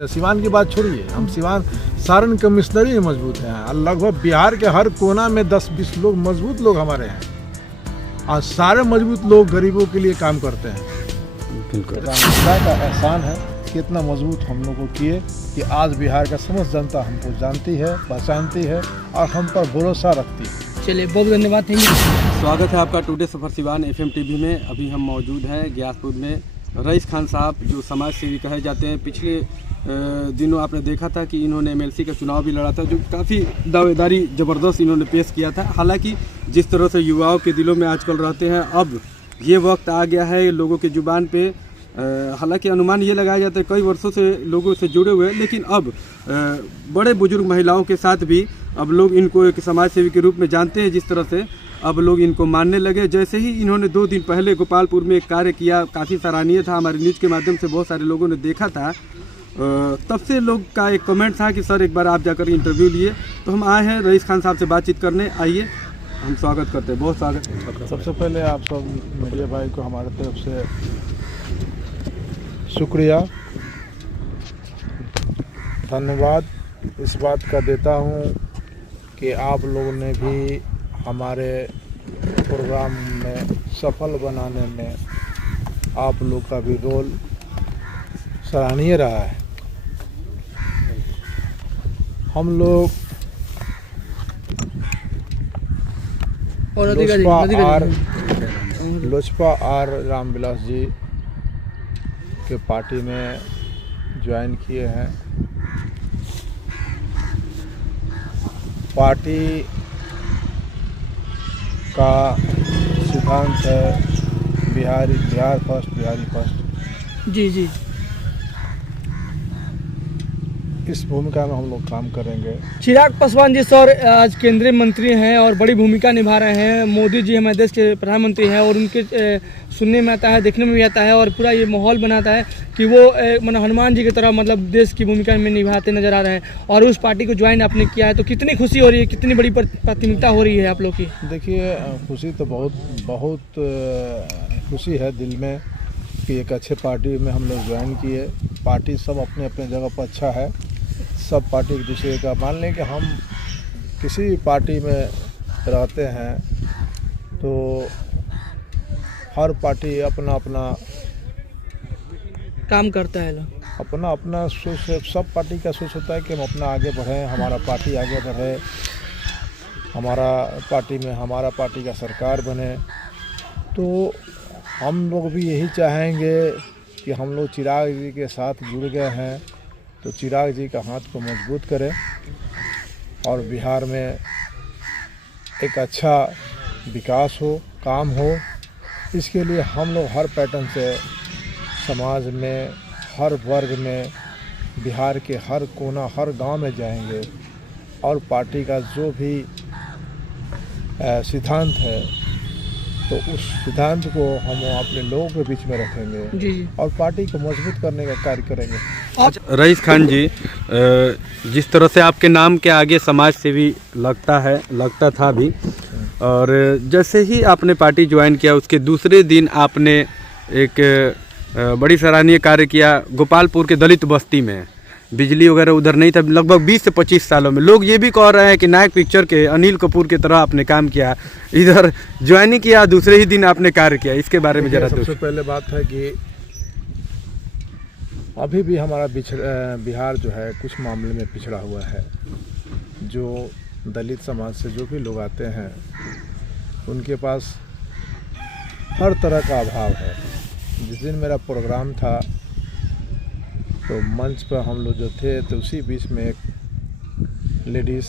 सिवान की बात छोड़िए, हम सिवान सारण कमिश्नरी में मजबूत हैं। लगभग बिहार के हर कोना में 10-20 लोग मजबूत लोग हमारे हैं और सारे मजबूत लोग गरीबों के लिए काम करते हैं। बिल्कुल खुदा का एहसान है कि इतना मजबूत हम लोग को किए कि आज बिहार का समस्त जनता हमको जानती है, पहचानती है और हम पर भरोसा रखती है। चलिए, बहुत धन्यवाद। Thank you. स्वागत है आपका टुडे सफर सिवान FM TV में। अभी हम मौजूद हैं ग्यासपुर में। रईस खान साहब जो समाज सेवी कहे जाते हैं, पिछले दिनों आपने देखा था कि इन्होंने MLC का चुनाव भी लड़ा था, जो काफ़ी दावेदारी ज़बरदस्त इन्होंने पेश किया था। हालांकि जिस तरह से युवाओं के दिलों में आजकल रहते हैं, अब ये वक्त आ गया है लोगों के ज़ुबान पे। हालांकि अनुमान ये लगाया जाता है कई वर्षों से लोगों से जुड़े हुए, लेकिन अब बड़े बुजुर्ग महिलाओं के साथ भी अब लोग इनको एक समाज सेवी के रूप में जानते हैं। जिस तरह से अब लोग इनको मानने लगे। जैसे ही इन्होंने 2 दिन पहले गोपालपुर में एक कार्य किया, काफ़ी सराहनीय था, हमारे न्यूज़ के माध्यम से बहुत सारे लोगों ने देखा था। तब से लोग का एक कमेंट था कि सर एक बार आप जाकर इंटरव्यू लिए। तो हम आए हैं रईस खान साहब से बातचीत करने। आइए, हम स्वागत करते हैं। बहुत स्वागत है। सबसे पहले आप सब मीडिया भाई को हमारे तरफ से शुक्रिया, धन्यवाद इस बात का देता हूँ कि आप लोगों ने भी हमारे प्रोग्राम में सफल बनाने में आप लोग का भी रोल सराहनीय रहा है। हम लोग लोजपा आर रामविलास जी के पार्टी में ज्वाइन किए हैं। पार्टी का सिद्धांत है बिहार फर्स्ट, बिहारी फर्स्ट। जी। इस भूमिका में हम लोग काम करेंगे। चिराग पासवान जी सर आज केंद्रीय मंत्री हैं और बड़ी भूमिका निभा रहे हैं। मोदी जी हमारे देश के प्रधानमंत्री हैं और उनके सुनने में आता है, देखने में भी आता है और पूरा ये माहौल बनाता है कि वो मतलब हनुमान जी की तरह मतलब देश की भूमिका में निभाते नजर आ रहे हैं। और उस पार्टी को ज्वाइन आपने किया है, तो कितनी खुशी हो रही है, कितनी बड़ी प्राथमिकता हो रही है आप लोग की? देखिए, खुशी तो बहुत खुशी है दिल में कि एक अच्छे पार्टी में हम लोग ज्वाइन किए। पार्टी सब अपने अपने जगह पर अच्छा है। सब पार्टी एक दूसरे का, मान लें कि हम किसी भी पार्टी में रहते हैं तो हर पार्टी अपना अपना काम करता है, अपना सोच। सब पार्टी का सोच होता है कि हम अपना आगे बढ़ें, हमारा पार्टी आगे बढ़े, हमारा पार्टी में हमारा पार्टी का सरकार बने। तो हम लोग भी यही चाहेंगे कि हम लोग चिराग जी के साथ जुड़ गए हैं तो चिराग जी का हाथ को मजबूत करें और बिहार में एक अच्छा विकास हो, काम हो। इसके लिए हम लोग हर पैटर्न से समाज में, हर वर्ग में, बिहार के हर कोना, हर गांव में जाएंगे और पार्टी का जो भी सिद्धांत है तो उस सिद्धांत को हम अपने लोगों के बीच में रखेंगे जी। और पार्टी को मजबूत करने का कार्य करेंगे। रईस खान जी, जिस तरह से आपके नाम के आगे समाज सेवी लगता था भी, और जैसे ही आपने पार्टी ज्वाइन किया उसके दूसरे दिन आपने एक बड़ी सराहनीय कार्य किया गोपालपुर के दलित बस्ती में। बिजली वगैरह उधर नहीं था। लगभग 20 से 25 सालों में लोग ये भी कह रहे हैं कि नायक पिक्चर के अनिल कपूर की तरह आपने काम किया। इधर ज्वाइनिंग किया, दूसरे ही दिन आपने कार्य किया, इसके बारे में जरा। सबसे पहले बात है कि अभी भी हमारा बिहार जो है कुछ मामले में पिछड़ा हुआ है। जो दलित समाज से जो भी लोग आते हैं उनके पास हर तरह का अभाव है। जिस दिन मेरा प्रोग्राम था तो मंच पर हम लोग जो थे तो उसी बीच में एक लेडीज़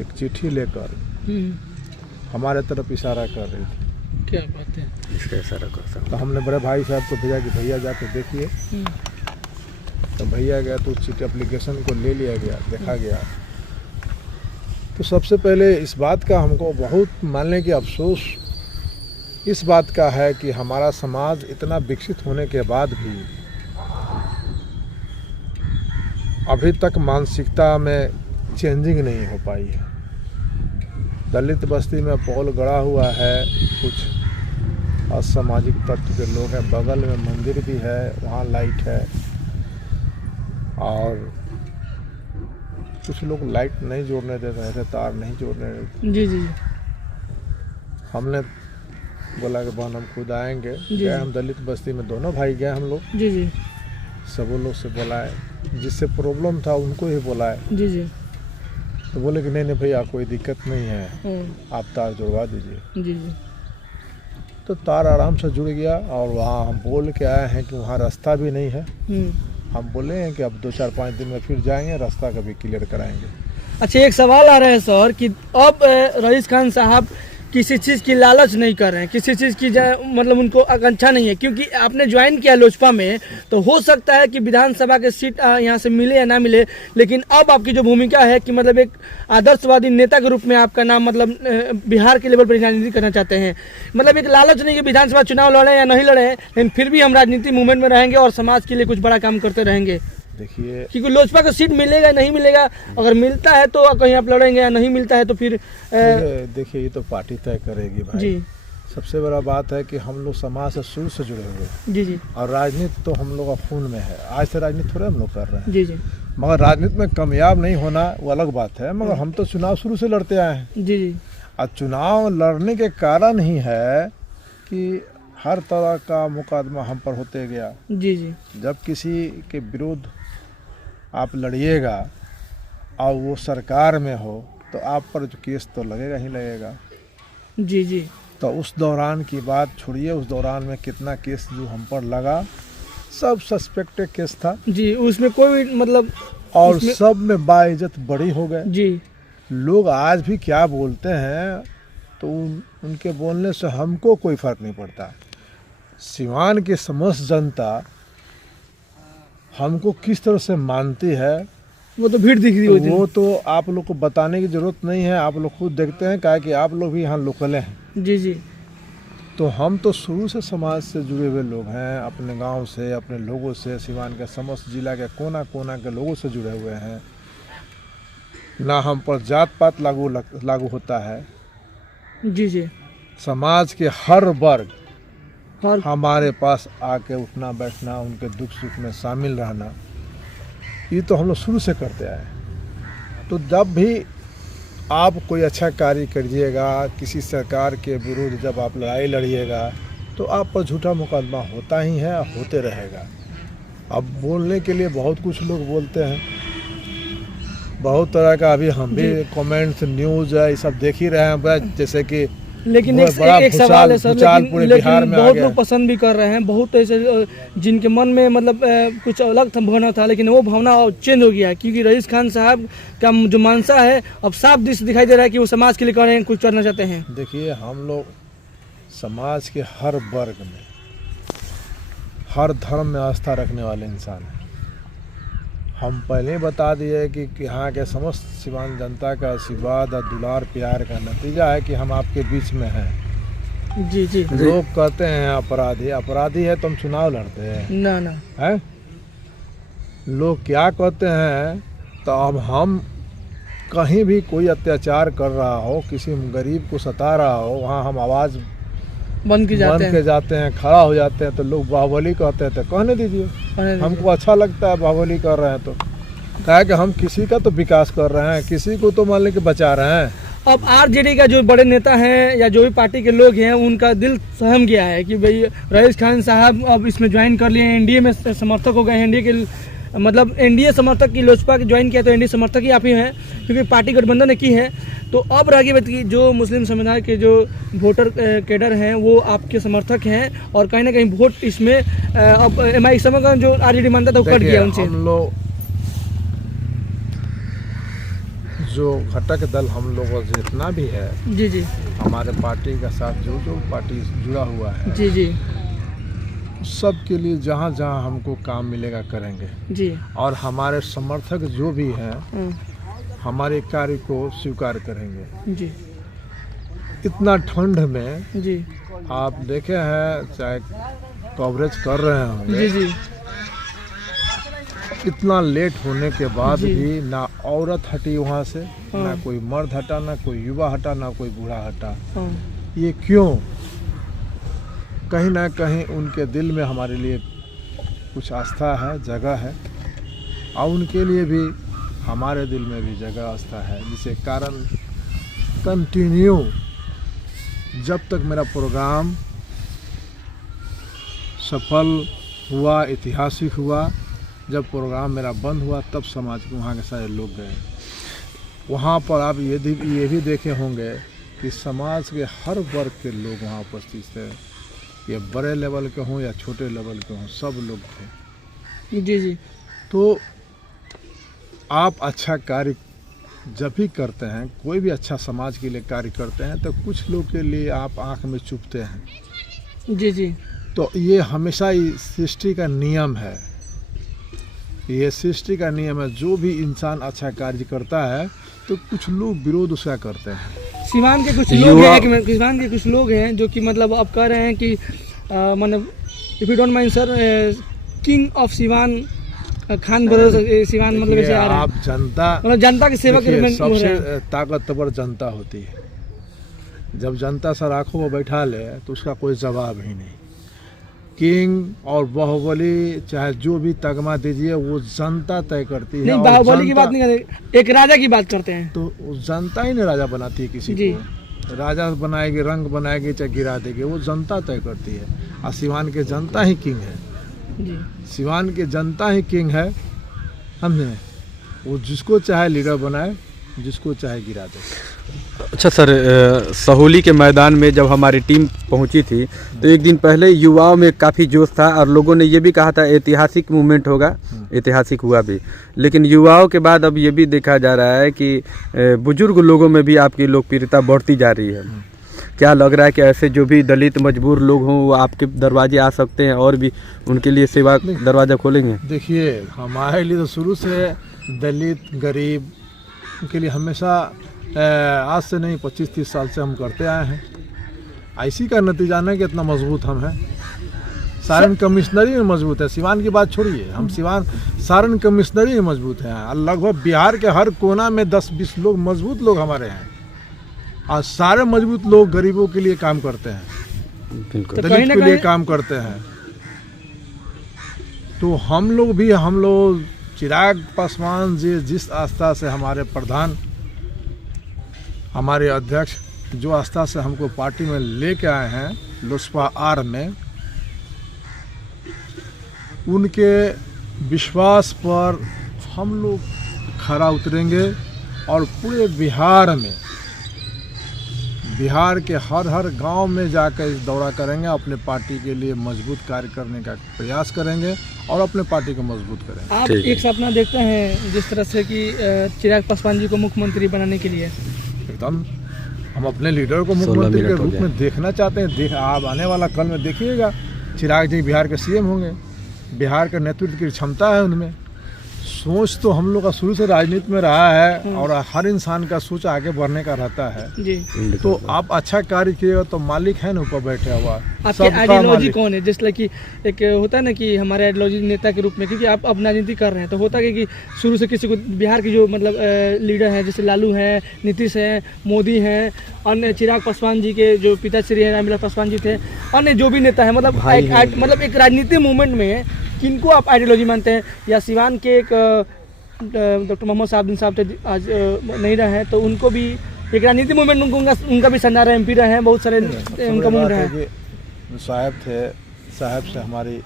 एक चिट्ठी लेकर हमारे तरफ इशारा कर रही थी। क्या बात है? इसका इशारा कर सकता। तो हमने बड़े भाई साहब को भेजा कि भैया जाके देखिए। तो भैया गया तो चिट्ठी एप्लीकेशन को ले लिया गया, देखा गया। तो सबसे पहले इस बात का हमको बहुत मानने की अफसोस इस बात का है कि हमारा समाज इतना विकसित होने के बाद भी अभी तक मानसिकता में चेंजिंग नहीं हो पाई है। दलित बस्ती में पोल गड़ा हुआ है, कुछ असामाजिक तत्व के लोग हैं, बगल में मंदिर भी है, वहाँ लाइट है, और कुछ लोग लाइट नहीं जोड़ने दे रहे थे, तार नहीं जोड़ने देते। जी जी हमने बोला कि बहन हम खुद आएंगे। जी। गए हम दलित बस्ती में, दोनों भाई गए हम लोग, जी जी सब लोग से बुलाए, जिससे प्रॉब्लम था उनको ही बुलाए। जी जी तो बोले कि नहीं भैया कोई दिक्कत नहीं है, आप तार जुड़वा दीजिए। जी जी तो तार आराम से जुड़ गया और वहाँ हम बोल के आए हैं कि वहाँ रास्ता भी नहीं है। हम बोले हैं कि अब 2-4-5 दिन में फिर जाएंगे, रास्ता का भी क्लियर कराएंगे। अच्छा, एक सवाल आ रहा है सर कि अब रईस खान साहब किसी चीज़ की लालच नहीं कर रहे हैं, किसी चीज़ की मतलब उनको आकांक्षा नहीं है, क्योंकि आपने ज्वाइन किया लोजपा में, तो हो सकता है कि विधानसभा के सीट यहाँ से मिले या ना मिले, लेकिन अब आपकी जो भूमिका है कि मतलब एक आदर्शवादी नेता के रूप में आपका नाम मतलब बिहार के लेवल पर राजनीति करना चाहते हैं। मतलब एक लालच नहीं कि विधानसभा चुनाव लड़े या नहीं लड़े, लेकिन फिर भी हम राजनीति मूवमेंट में रहेंगे और समाज के लिए कुछ बड़ा काम करते रहेंगे। देखिए, क्योंकि लोजपा का सीट मिलेगा या नहीं मिलेगा, अगर मिलता है तो कहीं आप लड़ेंगे या नहीं मिलता है तो फिर देखिए ये तो पार्टी तय करेगी भाई जी। सबसे बड़ा बात है कि हम लोग समाज से शुरू से जुड़े हुए हैं। जी जी और राजनीति तो हम लोग का खून में है, आज से राजनीति थोड़े हम लोग कर रहे हैं। जी जी मगर राजनीति में कामयाब नहीं होना वो अलग बात है, मगर हम तो चुनाव शुरू से लड़ते आए हैं। जी जी और चुनाव लड़ने के कारण ही है कि हर तरह का मुकदमा हम पर होते गया। जी जी जब किसी के विरुद्ध आप लड़िएगा और वो सरकार में हो तो आप पर जो केस तो लगेगा ही लगेगा। जी जी तो उस दौरान की बात छोड़िए, उस दौरान में कितना केस जो हम पर लगा, सब सस्पेक्टेड केस था जी, उसमें कोई मतलब और सब में बाइज्जत बड़ी हो गए। जी। लोग आज भी क्या बोलते हैं तो उनके बोलने से हमको कोई फर्क नहीं पड़ता। सिवान की समस्त जनता हमको किस तरह से मानती है वो तो भीड़ दिख रही होती है। वो तो आप लोग को बताने की जरूरत नहीं है, आप लोग खुद देखते हैं, क्या कि आप लोग भी यहाँ लोकल हैं। जी जी तो हम तो शुरू से समाज से जुड़े हुए लोग हैं, अपने गांव से, अपने लोगों से, सिवान के समस्त जिला के कोना कोना के लोगों से जुड़े हुए हैं। ना हम पर जात पात लागू होता है। जी जी समाज के हर वर्ग और हमारे पास आके उठना बैठना, उनके दुख सुख में शामिल रहना, ये तो हम लोग शुरू से करते आए। तो जब भी आप कोई अच्छा कार्य करिएगा, किसी सरकार के विरुद्ध जब आप लड़ाई लड़िएगा तो आप पर झूठा मुकदमा होता ही है और होते रहेगा। अब बोलने के लिए बहुत कुछ लोग बोलते हैं, बहुत तरह का, अभी हम भी कमेंट्स न्यूज़ है ये सब देख ही रहे हैं, जैसे कि लेकिन वो बड़ा एक सवाल है सर, पूरे बिहार में बहुत लोग पसंद भी कर रहे हैं, बहुत ऐसे जिनके मन में मतलब कुछ अलग भावना था, लेकिन वो भावना चेंज हो गया है, क्योंकि रईस खान साहब का जो मानसा है अब साफ दिखाई दे रहा है कि वो समाज के लिए कर रहे हैं, कुछ करना चाहते हैं। देखिए, हम लोग समाज के हर वर्ग में, हर धर्म में आस्था रखने वाले इंसान हैं। हम पहले ही बता दिए कि यहाँ के समस्त सिवान जनता का आशीर्वाद और दुलार प्यार का नतीजा है कि हम आपके बीच में हैं। जी जी। लोग कहते हैं अपराधी है तो हम चुनाव लड़ते हैं ना ना है। लोग क्या कहते हैं, तो अब हम कहीं भी कोई अत्याचार कर रहा हो, किसी गरीब को सता रहा हो, वहाँ हम आवाज़ बंद के जाते हैं, खड़ा हो जाते हैं, तो लोग बाहुबली कहते हैं। तो कहने दीजिए, हमको अच्छा लगता है बाहुबली कर रहे हैं तो, क्या कि हम किसी का तो विकास कर रहे हैं, किसी को तो मान लें कि बचा रहे हैं। अब आरजेडी का जो बड़े नेता हैं या जो भी पार्टी के लोग हैं, उनका दिल सहम गया है कि भाई रईस खान साहब अब इसमें ज्वाइन कर लिए हैं, एनडीए में समर्थक हो गए हैं, एनडीए के मतलब एनडीए समर्थक की लोजपा के ज्वाइन किया तो एनडीए समर्थक ही आप ही हैं, क्योंकि पार्टी गठबंधन ने की है। तो अब रही बात की जो मुस्लिम समुदाय के जो वोटर कैडर हैं वो आपके समर्थक हैं, और कहीं ना कहीं वोट इसमें अब एमआई समय का जो आरजेडी मानता था वो कट गया उनसे। हम लोग जो घटक दल हम लोगों से जितना भी है, जी जी, हमारे पार्टी का साथ जो पार्टी जुड़ा हुआ है, जी जी, सब के लिए जहाँ जहाँ हमको काम मिलेगा करेंगे जी। और हमारे समर्थक जो भी हैं हमारे कार्य को स्वीकार करेंगे। जी। इतना ठंड में जी आप देखे हैं, चाहे कवरेज कर रहे होंगे, जी जी, इतना लेट होने के बाद जी। भी ना औरत हटी वहाँ से, ना कोई मर्द हटा, ना कोई युवा हटा, ना कोई बूढ़ा हटा। ये क्यों? कहीं ना कहीं उनके दिल में हमारे लिए कुछ आस्था है, जगह है। और उनके लिए भी हमारे दिल में भी जगह आस्था है, जिसके कारण कंटिन्यू जब तक मेरा प्रोग्राम सफल हुआ, ऐतिहासिक हुआ, जब प्रोग्राम मेरा बंद हुआ तब समाज के वहाँ के सारे लोग गए। वहाँ पर आप ये भी देखे होंगे कि समाज के हर वर्ग के लोग वहाँ उपस्थित थे, ये बड़े लेवल के हों या छोटे लेवल के हों, सब लोग थे। जी जी। तो आप अच्छा कार्य जब भी करते हैं, कोई भी अच्छा समाज के लिए कार्य करते हैं, तो कुछ लोग के लिए आप आंख में चुभते हैं। जी जी। तो ये हमेशा सृष्टि का नियम है, ये सृष्टि का नियम है। जो भी इंसान अच्छा कार्य करता है तो कुछ लोग विरोध उसका करते हैं। सिवान के कुछ लोग हैं, सिवान के कुछ लोग हैं जो कि मतलब आप कह रहे हैं कि मतलब if you don't mind sir, king of Siwan Khan brothers Siwan मतलब ऐसे आ रहा है। आप जनता मतलब जनता की सेवा के रूप में सबसे ताकतवर जनता होती है। जब जनता सर आंखों में बैठा ले तो उसका कोई जवाब ही नहीं। किंग और बाहुबली चाहे जो भी तगमा दीजिए वो जनता तय करती है। नहीं, बाहुबली की बात नहीं करते, एक राजा की बात करते हैं। तो जनता ही नहीं राजा बनाती है किसी को। राजा बनाएगी, रंग बनाएगी, चाहे गिरा देगी, वो जनता तय करती है। और सिवान के जनता ही किंग है जी। सिवान के जनता ही किंग है। हमने वो जिसको चाहे लीडर बनाए, जिसको चाहे गिरा दे। अच्छा सर, सहोली के मैदान में जब हमारी टीम पहुंची थी तो एक दिन पहले युवाओं में काफ़ी जोश था और लोगों ने ये भी कहा था ऐतिहासिक मूवमेंट होगा, ऐतिहासिक हुआ भी। लेकिन युवाओं के बाद अब ये भी देखा जा रहा है कि बुजुर्ग लोगों में भी आपकी लोकप्रियता बढ़ती जा रही है। क्या लग रहा है कि ऐसे जो भी दलित मजबूर लोग हों वो आपके दरवाजे आ सकते हैं और भी उनके लिए सेवा दरवाज़ा खोलेंगे? देखिए, हमारे लिए तो शुरू से दलित गरीब के लिए हमेशा आज से नहीं 25-30 साल से हम करते आए हैं। इसी का नतीजा नहीं कि इतना मजबूत हम हैं। सारण कमिश्नरी में मजबूत है। सिवान की बात छोड़िए, हम सारण कमिश्नरी में मजबूत हैं। लगभग बिहार के हर कोना में 10-20 लोग मजबूत लोग हमारे हैं और सारे मजबूत लोग गरीबों के लिए काम करते हैं, बिल्कुल दलित के लिए काम करते हैं। तो हम लोग चिराग पासवान जी जिस आस्था से हमारे प्रधान, हमारे अध्यक्ष जो आस्था से हमको पार्टी में लेके आए हैं लोसपा आर में, उनके विश्वास पर हम लोग खरा उतरेंगे और पूरे बिहार के हर गांव में जाकर इस दौरा करेंगे, अपने पार्टी के लिए मजबूत कार्य करने का प्रयास करेंगे और अपने पार्टी को मजबूत करेंगे। आप एक सपना देखते हैं जिस तरह से कि चिराग पासवान जी को मुख्यमंत्री बनाने के लिए? एकदम, हम अपने लीडर को मुख्यमंत्री के रूप में देखना चाहते हैं। आप आने वाला कल में देखिएगा, चिराग जी बिहार के सीएम होंगे। बिहार का नेतृत्व की क्षमता है उनमें। सोच तो हम लोग का शुरू से राजनीति में रहा है और हर इंसान का सोच आगे बढ़ने का रहता है जी। तो आप अच्छा कार्य किएगा तो मालिक है ना ऊपर बैठे हुआ। आपकी आइडियोलॉजी कौन है? जिस कि एक होता है ना कि हमारे आइडियोलॉजी नेता के रूप में, क्योंकि आप अब राजनीति कर रहे हैं तो होता है कि शुरू से किसी को बिहार की जो मतलब लीडर हैं जैसे लालू हैं, नीतीश हैं, मोदी हैं, अन्य चिराग पासवान जी के जो पिताश्री हैं रामविलास पासवान जी थे, अन्य जो भी नेता हैं, मतलब एक राजनीतिक मूवमेंट में किनको आप आइडियोलॉजी मानते हैं? या सिवान के एक डॉक्टर मोहम्मद साहब आज नहीं रहे हैं तो उनको भी एक राजनीतिक मूवमेंट उनका भी संधार MP रहे हैं, बहुत सारे उनका मूवमेंट है। साहब थे, साहब से हमारी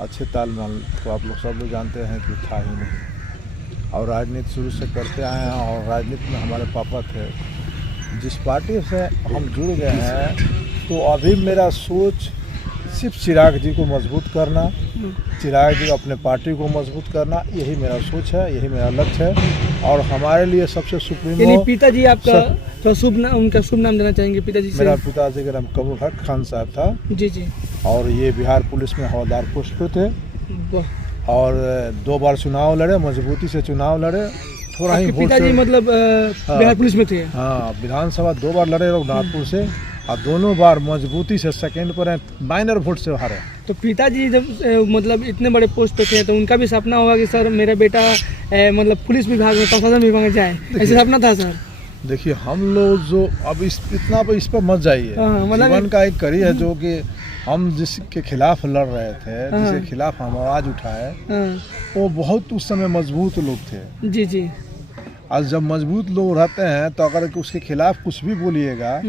अच्छे तालमेल तो आप लोग सब लोग जानते हैं कि था ही नहीं। और राजनीति शुरू से करते आए हैं और राजनीति में हमारे पापा थे। जिस पार्टी से हम जुड़ गए हैं तो अभी मेरा सोच सिर्फ चिराग जी को मजबूत करना, चिराग जी अपने पार्टी को मजबूत करना, यही मेरा सोच है, यही मेरा लक्ष्य है। और हमारे लिए सबसे सुप्रीमो पिताजी आपका तो उनका शुभ नाम देना चाहेंगे पिताजी से? मेरा पिताजी का नाम कमरुल हक खान साहब था जी जी। और ये बिहार पुलिस में हवलदार पोस्ट पे थे और 2 बार चुनाव लड़े, मजबूती से चुनाव लड़े। थोड़ा ही पिताजी मतलब बिहार पुलिस में थे? हाँ, विधानसभा 2 बार लड़े रघुनाथपुर से और दोनों बार मजबूती से सेकंड पर माइनर वोट से हारे। तो पिताजी जब मतलब इतने बड़े पोस्ट पे थे तो उनका भी सपना होगा कि सर मेरा बेटा मतलब पुलिस विभाग में, प्रशासन विभाग में जाए, ऐसे सपना था सर? देखिए, हम लोग जो अब इस पर मत जाइए। मतलब जीवन का एक कड़ी है जो कि हम जिसके खिलाफ लड़ रहे थे, जिसके खिलाफ हम आवाज़ उठाए, वो बहुत उस समय मजबूत लोग थे। जी जी। आज जब मजबूत लोग रहते हैं तो अगर उसके खिलाफ कुछ भी बोलिएगा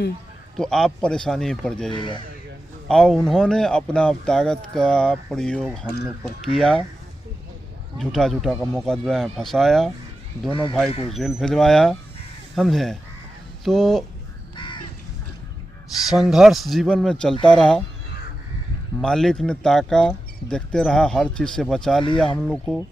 तो आप परेशानी में पड़ जाइएगा। और उन्होंने अपना ताकत का प्रयोग हम लोग पर किया, झूठा का मुकदमे में फंसाया, दोनों भाई को जेल भिजवाया, समझे। तो संघर्ष जीवन में चलता रहा, मालिक ने ताका, देखते रहा, हर चीज़ से बचा लिया हम लोग को।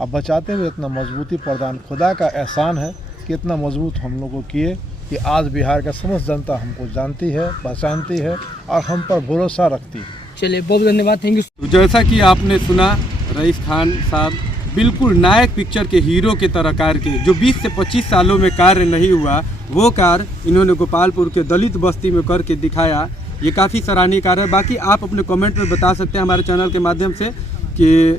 अब बचाते हुए इतना मजबूती प्रदान, खुदा का एहसान है कि इतना मजबूत हम लोग को किए कि आज बिहार का समस्त जनता हमको जानती है, पहचानती है और हम पर भरोसा रखती है। चलिए, बहुत धन्यवाद, थैंक यू। तो जैसा कि आपने सुना, रईस खान साहब बिल्कुल नायक पिक्चर के हीरो के तरह कार्य के, जो 20 से 25 सालों में कार्य नहीं हुआ, वो कार्य इन्होंने गोपालपुर के दलित बस्ती में करके दिखाया। ये काफ़ी सराहनीय कार्य है। बाकी आप अपने कमेंट में बता सकते हैं हमारे चैनल के माध्यम से कि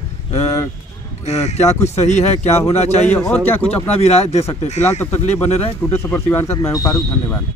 क्या कुछ सही है, क्या होना चाहिए, और क्या कुछ अपना भी राय दे सकते हैं। फिलहाल तब तक लिए बने रहे टुडे सुपर सिवान के साथ। मैं हूं फारूक, धन्यवाद।